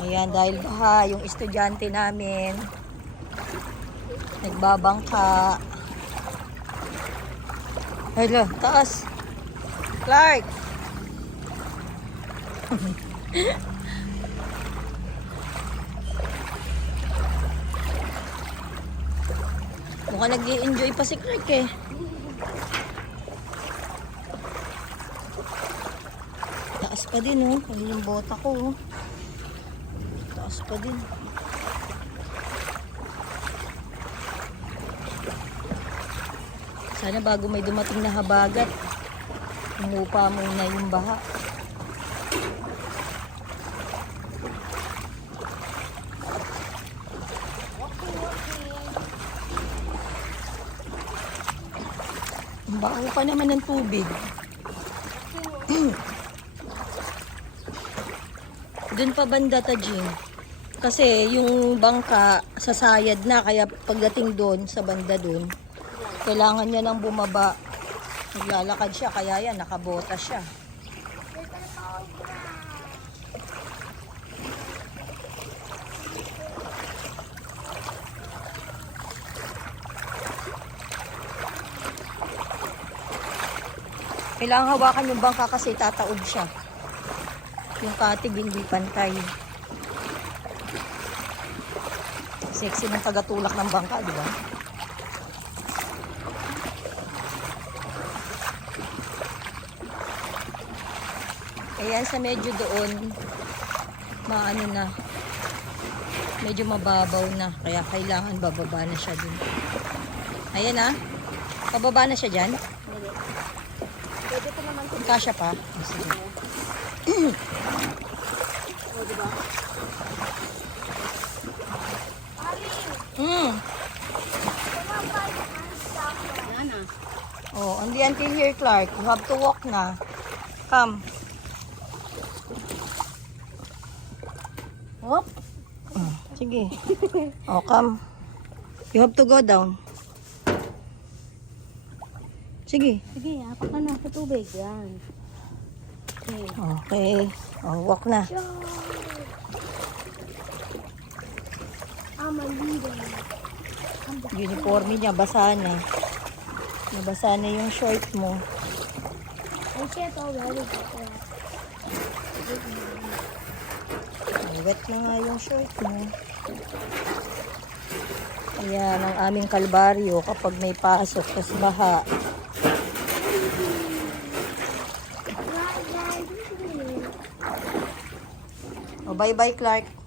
Ayan, dahil baha yung estudyante namin. Nagbabangka. Hello, taas. Clark! Mukhang nag enjoy pa si Clark eh. Taas pa din oh. Hindi yung bota ko oh. Taas pa din. Sana bago may dumating na habagat, umupa muna yung baha. Baho pa naman ng tubig. Doon pa banda ta, Jing. Kasi yung bangka sasayad na kaya pagdating doon sa banda doon, kailangan niya nang bumaba. Naglalakad siya kaya yan nakabota siya. Kailangan hawakan yung bangka kasi tataob siya. Yung katig hindi pantay. Sexy ng tagatulak ng bangka, di ba? Ayan sa medyo doon, maano na, medyo mababaw na. Kaya kailangan bababa na siya dun. Ayan ah. Pababa na siya dyan. Pwede ko naman ito. Kasya pa. Oh, sige. O, diba? Mm. Oh, hindi until here, Clark. You have to walk na. Come. Hop. Mm, sige. Oh, come. You have to go down. Sige. Sige, apak ka na sa tubig. Yan. Okay. Okay. Oh, walk na. I'm a leader. Uniforme niya, basa na. Nabasa na yung short mo. I can't already get Oh, Wet na nga yung short mo. Ayan ang aming kalbaryo kapag may pasok, tas baha. O, bye-bye, Clark.